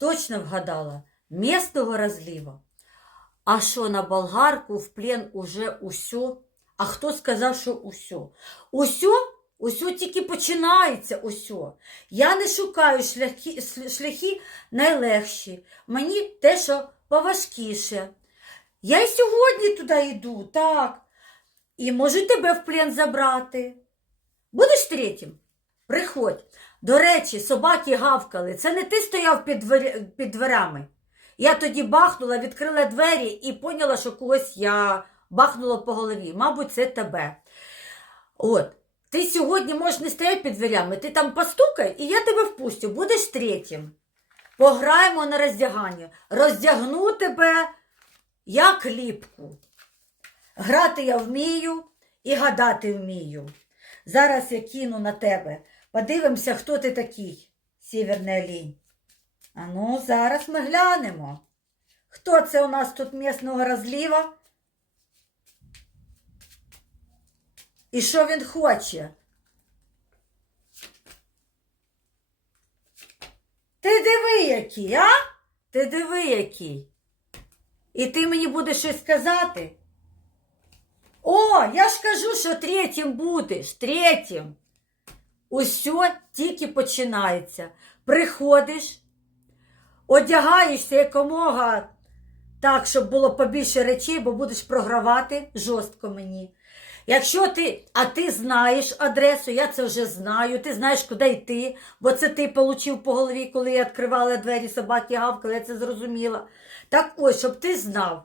точно вгадала. Местного розліва. А що на болгарку в плен уже усьо? А хто сказав, що усьо? Усьо? Усьо тільки починається усьо. Я не шукаю шляхи, шляхи найлегші. Мені те, що поважкіше. Я й сьогодні туди йду, так. І можу тебе в плен забрати. Будеш третім? Приходь. До речі, собаки гавкали. Це не ти стояв під, двері, під дверями. Я тоді бахнула, відкрила двері і поняла, що когось я бахнула по голові. Мабуть, це тебе. От. Ти сьогодні можеш не стояти під дверями, ти там постукай, і я тебе впустю. Будеш третім. Пограємо на роздягання. Роздягну тебе як ліпку. Грати я вмію і гадати вмію. Зараз я кину на тебе. Подивимося, хто ти такий, сіверний олінь. А ну, зараз ми глянемо. Хто це у нас тут місного розліва? І що він хоче? Ти диви який, а? Ти диви який. І ти мені будеш щось сказати? О, я ж кажу, що третім будеш, третім. Усьо тільки починається. Приходиш, одягаєшся якомога так, щоб було побільше речей, бо будеш програвати жорстко мені. Якщо ти, а ти знаєш адресу, я це вже знаю, ти знаєш, куди йти, бо це ти получив по голові, коли я відкривала двері, собаки гавкали, я це зрозуміла. Так ось, щоб ти знав,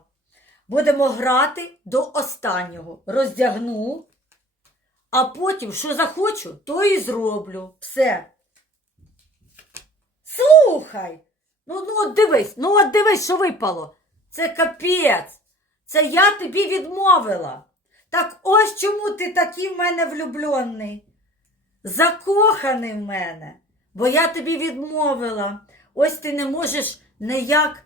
будемо грати до останнього. Роздягну, а потім, що захочу, то і зроблю. Все. Слухай. Ну, ну от дивись, ну от дивись, що випало. Це капець. Це я тобі відмовила. Так ось чому ти такий в мене влюблений. Закоханий в мене. Бо я тобі відмовила. Ось ти не можеш ніяк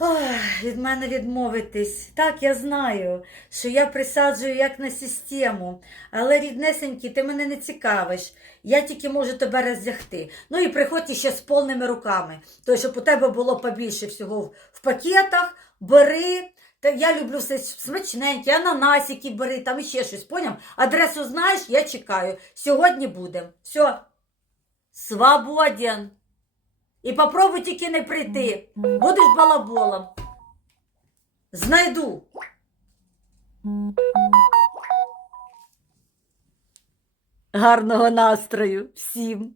Ой, від мене відмовитись. Так, я знаю, що я присаджую як на систему, але ріднесенький, ти мене не цікавиш. Я тільки можу тебе роздягти. Ну і приходь ще з повними руками. То, щоб у тебе було побільше всього в- пакетах, бери. Та я люблю все смачненьке, ананасики бери, там іще щось, поняв? Адресу знаєш, я чекаю. Сьогодні будемо. Все. Свободен. І попробуй тільки не прийти. Будеш балаболом. Знайду. Гарного настрою всім.